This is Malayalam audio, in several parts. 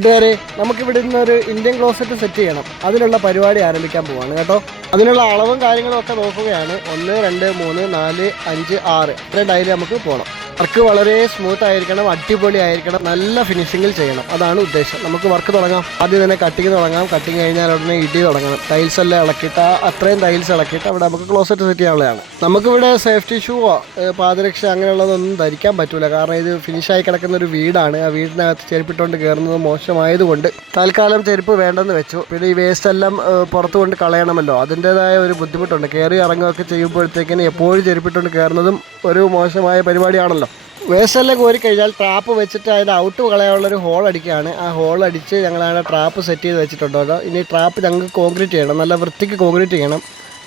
കൂട്ടുകാരെ, നമുക്കിവിടെ ഇന്നൊരു ഇന്ത്യൻ ക്ലോസറ്റ് സെറ്റ് ചെയ്യണം. അതിനുള്ള പരിപാടി ആരംഭിക്കാൻ പോവാണ് കേട്ടോ. അതിനുള്ള അളവും കാര്യങ്ങളും ഒക്കെ നോക്കുകയാണ്. 1, 2, 3, 4, 5, 6 ഇത്രയും ഡയറി നമുക്ക് പോകണം. വർക്ക് വളരെ സ്മൂത്ത് ആയിരിക്കണം, അടിപൊളി ആയിരിക്കണം, നല്ല ഫിനിഷിങ്ങിൽ ചെയ്യണം. അതാണ് ഉദ്ദേശം. നമുക്ക് വർക്ക് തുടങ്ങാം. ആദ്യം തന്നെ കട്ടിങ് തുടങ്ങാം. കട്ടിങ് കഴിഞ്ഞാൽ ഉടനെ ഇടി തുടങ്ങണം. ടൈൽസ് എല്ലാം ഇളക്കിയിട്ട് അത്രയും ടൈൽസ് ഇളക്കിയിട്ട് അവിടെ നമുക്ക് ക്ലോസറ്റ് സെറ്റ് ചെയ്യാനുള്ളതാണ്. നമുക്കിവിടെ സേഫ്റ്റി ഷൂവോ പാദരക്ഷ അങ്ങനെയുള്ളതൊന്നും ധരിക്കാൻ പറ്റില്ല. കാരണം ഇത് ഫിനിഷായി കിടക്കുന്ന ഒരു വീടാണ്. ആ വീടിനകത്ത് ചെരുപ്പിട്ടുകൊണ്ട് കയറുന്നത് മോശമായതുകൊണ്ട് തൽക്കാലം ചെരുപ്പ് വേണ്ടെന്ന് വെച്ചു. പിന്നെ ഈ വേസ്റ്റ് എല്ലാം പുറത്തു കൊണ്ട് കളയണമല്ലോ, അതിൻ്റെതായ ഒരു ബുദ്ധിമുട്ടുണ്ട്. കയറി ഇറങ്ങുകയൊക്കെ ചെയ്യുമ്പോഴത്തേക്കിന് എപ്പോഴും ചെരുപ്പിട്ടുകൊണ്ട് കയറുന്നതും ഒരു മോശമായ പരിപാടിയാണല്ലോ. വേസ്റ്റെല്ലാം കോരിക്കഴിഞ്ഞാൽ ട്രാപ്പ് വെച്ചിട്ട് അതിൻ്റെ ഔട്ട് കളയാനുള്ളൊരു ഹോൾ അടിക്കുകയാണ്. ആ ഹോൾ അടിച്ച് ഞങ്ങളവിടെ ട്രാപ്പ് സെറ്റ് ചെയ്ത് വെച്ചിട്ടുണ്ടല്ലോ. ഇനി ട്രാപ്പ് ഞങ്ങൾക്ക് കോൺക്രീറ്റ് ചെയ്യണം, നല്ല വൃത്തിക്ക് കോൺക്രീറ്റ് ചെയ്യണം.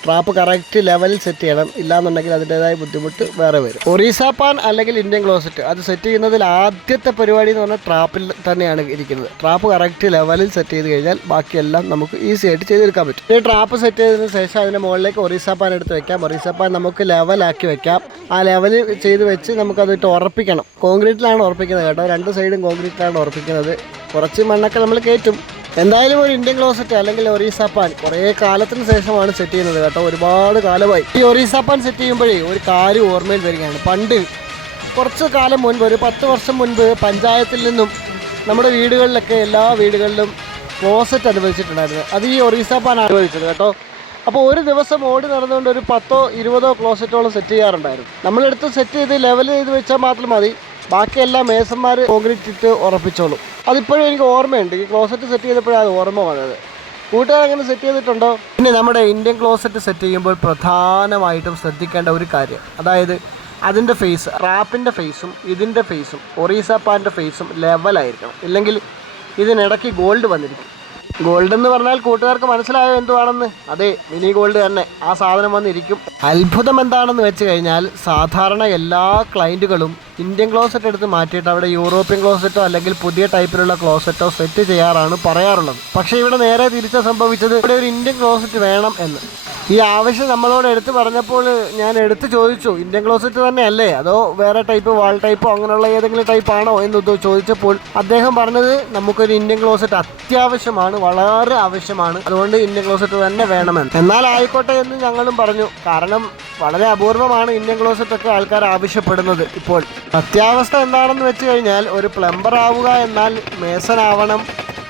ട്രാപ്പ് കറക്റ്റ് ലെവലിൽ സെറ്റ് ചെയ്യണം. ഇല്ലാന്നുണ്ടെങ്കിൽ അതിൻ്റേതായ ബുദ്ധിമുട്ട് വേറെ വരും. ഒറീസ പാൻ അല്ലെങ്കിൽ ഇന്ത്യൻ ക്ലോസറ്റ് അത് സെറ്റ് ചെയ്യുന്നതിൽ ആദ്യത്തെ പരിപാടി എന്ന് പറഞ്ഞാൽ ട്രാപ്പിൽ തന്നെയാണ് ഇരിക്കുന്നത്. ട്രാപ്പ് കറക്റ്റ് ലെവലിൽ സെറ്റ് ചെയ്ത് കഴിഞ്ഞാൽ ബാക്കിയെല്ലാം നമുക്ക് ഈസി ആയിട്ട് ചെയ്തെടുക്കാൻ പറ്റും. ഈ ട്രാപ്പ് സെറ്റ് ചെയ്തതിന് ശേഷം അതിൻ്റെ മുകളിലേക്ക് ഒറീസ പാൻ എടുത്ത് വെക്കാം. ഒറീസ പാൻ നമുക്ക് ലെവലാക്കി വെക്കാം. ആ ലെവൽ ചെയ്ത് വെച്ച് നമുക്കതിട്ട് ഉറപ്പിക്കണം. കോൺക്രീറ്റിലാണ് ഉറപ്പിക്കുന്നത് കേട്ടോ. 2 സൈഡും കോൺക്രീറ്റിലാണ് ഉറപ്പിക്കുന്നത്. കുറച്ച് മണ്ണൊക്കെ നമ്മൾ കയറ്റും. എന്തായാലും ഒരു ഇന്ത്യൻ ക്ലോസറ്റ് അല്ലെങ്കിൽ ഒറീസ പാൻ കുറേ കാലത്തിന് ശേഷമാണ് സെറ്റ് ചെയ്യുന്നത് കേട്ടോ. ഒരുപാട് കാലമായി ഈ ഒറീസ പാൻ സെറ്റ് ചെയ്യുമ്പോഴേ ഒരു കാര്യം ഓർമ്മയിൽ വരികയാണ്. പണ്ട് കുറച്ച് കാലം മുൻപ്, ഒരു 10 വർഷം മുൻപ്, പഞ്ചായത്തിൽ നിന്നും നമ്മുടെ വീടുകളിലൊക്കെ എല്ലാ വീടുകളിലും ക്ലോസറ്റ് അനുവദിച്ചിട്ടുണ്ടായിരുന്നു. അത് ഈ ഒറീസ പാൻ അനുവദിച്ചത് കേട്ടോ. അപ്പോൾ ഒരു ദിവസം ഓടി നടന്നുകൊണ്ട് ഒരു 10ഓ 20ഓ ക്ലോസറ്റോളം സെറ്റ് ചെയ്യാറുണ്ടായിരുന്നു. നമ്മളെടുത്ത് സെറ്റ് ചെയ്ത് ലെവൽ ചെയ്ത് വെച്ചാൽ മാത്രം മതി. ബാക്കിയെല്ലാം മേസന്മാർ കോൺക്രീറ്റ് ഇട്ട് ഉറപ്പിച്ചോളും. അതിപ്പോഴും എനിക്ക് ഓർമ്മയുണ്ട്. ഈ ക്ലോസറ്റ് സെറ്റ് ചെയ്തപ്പോഴാണ് ഓർമ്മ വന്നത്. കൂട്ടുകാർ അങ്ങനെ സെറ്റ് ചെയ്തിട്ടുണ്ടോ? പിന്നെ നമ്മുടെ ഇന്ത്യൻ ക്ലോസറ്റ് സെറ്റ് ചെയ്യുമ്പോൾ പ്രധാനമായിട്ടും ശ്രദ്ധിക്കേണ്ട ഒരു കാര്യം, അതായത് അതിൻ്റെ ഫേസ്, റാപ്പിൻ്റെ ഫേസും ഇതിൻ്റെ ഫേസും ഒറീസ പാൻ്റെ ഫേസും ലെവലായിരിക്കണം. ഇല്ലെങ്കിൽ ഇതിനിടയ്ക്ക് ഗോൾഡ് വന്നിരിക്കും. ഗോൾഡ് എന്ന് പറഞ്ഞാൽ കൂട്ടുകാർക്ക് മനസ്സിലായോ എന്തുവാണെന്ന്? അതെ, മിനി ഗോൾഡ് തന്നെ. ആ സാധനം വന്നിരിക്കും. അത്ഭുതം എന്താണെന്ന് വെച്ച് കഴിഞ്ഞാൽ സാധാരണ എല്ലാ ക്ലയൻറ്റുകളും ഇന്ത്യൻ ക്ലോസറ്റ് എടുത്ത് മാറ്റിയിട്ട് അവിടെ യൂറോപ്യൻ ക്ലോസറ്റോ അല്ലെങ്കിൽ പുതിയ ടൈപ്പിലുള്ള ക്ലോസറ്റോ സെറ്റ് ചെയ്യാറാണ് പറയാറുള്ളത്. പക്ഷേ ഇവിടെ നേരെ തിരിച്ച സംഭവിച്ചത്. ഇവിടെ ഒരു ഇന്ത്യൻ ക്ലോസറ്റ് വേണം എന്ന് ഈ ആവശ്യം നമ്മളോട് എടുത്ത് പറഞ്ഞപ്പോൾ ഞാൻ എടുത്ത് ചോദിച്ചു, ഇന്ത്യൻ ക്ലോസറ്റ് തന്നെ അല്ലേ, അതോ വേറെ ടൈപ്പ് വാൾ ടൈപ്പോ അങ്ങനെയുള്ള ഏതെങ്കിലും ടൈപ്പാണോ എന്ന് ചോദിച്ചപ്പോൾ അദ്ദേഹം പറഞ്ഞത് നമുക്കൊരു ഇന്ത്യൻ ക്ലോസറ്റ് അത്യാവശ്യമാണ്, വളരെ ആവശ്യമാണ്, അതുകൊണ്ട് ഇന്ത്യൻ ക്ലോസറ്റ് തന്നെ വേണമെന്ന്. എന്നാൽ ആയിക്കോട്ടെ എന്ന് ഞങ്ങളും പറഞ്ഞു. കാരണം വളരെ അപൂർവമാണ് ഇന്ത്യൻ ക്ലോസറ്റ് ഒക്കെ ആൾക്കാർ ആവശ്യപ്പെടുന്നത് ഇപ്പോൾ. സത്യാവസ്ഥ എന്താണെന്ന് വെച്ച് കഴിഞ്ഞാൽ ഒരു പ്ലംബർ ആവുക എന്നാൽ മേസനാവണം,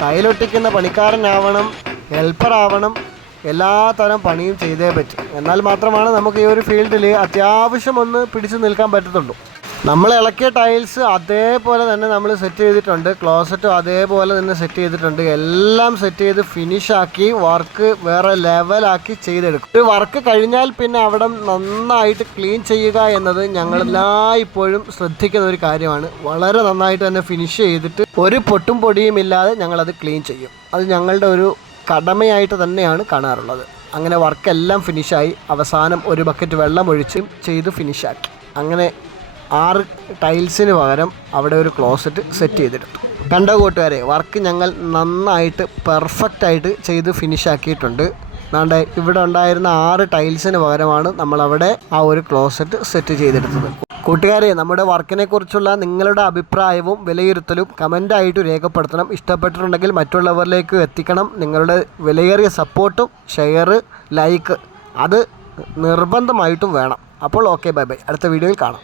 ടൈലൊട്ടിക്കുന്ന പണിക്കാരനാവണം, ഹെൽപ്പർ ആവണം, എല്ലാ തരം പണിയും ചെയ്തേ പറ്റും. എന്നാൽ മാത്രമാണ് നമുക്ക് ഈ ഒരു ഫീൽഡിൽ അത്യാവശ്യം ഒന്ന് പിടിച്ചു നിൽക്കാൻ പറ്റത്തുള്ളൂ. നമ്മൾ ഇളക്കിയ ടൈൽസ് അതേപോലെ തന്നെ നമ്മൾ സെറ്റ് ചെയ്തിട്ടുണ്ട്. ക്ലോസറ്റും അതേപോലെ തന്നെ സെറ്റ് ചെയ്തിട്ടുണ്ട്. എല്ലാം സെറ്റ് ചെയ്ത് ഫിനിഷാക്കി വർക്ക് വേറെ ലെവലാക്കി ചെയ്തെടുക്കും. ഒരു വർക്ക് കഴിഞ്ഞാൽ പിന്നെ അവിടെ നന്നായിട്ട് ക്ലീൻ ചെയ്യുക എന്നത് ഞങ്ങളെല്ലായ്പ്പോഴും ശ്രദ്ധിക്കുന്ന ഒരു കാര്യമാണ്. വളരെ നന്നായിട്ട് തന്നെ ഫിനിഷ് ചെയ്തിട്ട് ഒരു പൊട്ടും പൊടിയും ഇല്ലാതെ ഞങ്ങളത് ക്ലീൻ ചെയ്യും. അത് ഞങ്ങളുടെ ഒരു കടമയായിട്ട് തന്നെയാണ് കാണാറുള്ളത്. അങ്ങനെ വർക്കെല്ലാം ഫിനിഷായി അവസാനം ഒരു ബക്കറ്റ് വെള്ളം ഒഴിച്ചും ചെയ്ത് ഫിനിഷാക്കി. അങ്ങനെ 6 ടൈൽസിന് പകരം അവിടെ ഒരു ക്ലോസറ്റ് സെറ്റ് ചെയ്തെടുത്തു. കണ്ടോ കൂട്ടുകാരെ, വർക്ക് ഞങ്ങൾ നന്നായിട്ട് പെർഫെക്റ്റായിട്ട് ചെയ്ത് ഫിനിഷാക്കിയിട്ടുണ്ട്. അതാണ്ട് ഇവിടെ ഉണ്ടായിരുന്ന 6 ടൈൽസിന് പകരമാണ് നമ്മളവിടെ ആ ഒരു ക്ലോസറ്റ് സെറ്റ് ചെയ്തെടുത്തത്. കൂട്ടുകാരെ, നമ്മുടെ വർക്കിനെ കുറിച്ചുള്ള നിങ്ങളുടെ അഭിപ്രായവും വിലയിരുത്തലും കമൻ്റായിട്ട് രേഖപ്പെടുത്തണം. ഇഷ്ടപ്പെട്ടിട്ടുണ്ടെങ്കിൽ മറ്റുള്ളവരിലേക്ക് എത്തിക്കണം. നിങ്ങളുടെ വിലയേറിയ സപ്പോർട്ടും ഷെയർ, ലൈക്ക് അത് നിർബന്ധമായിട്ടും വേണം. അപ്പോൾ ഓക്കെ, ബൈ ബൈ. അടുത്ത വീഡിയോയിൽ കാണാം.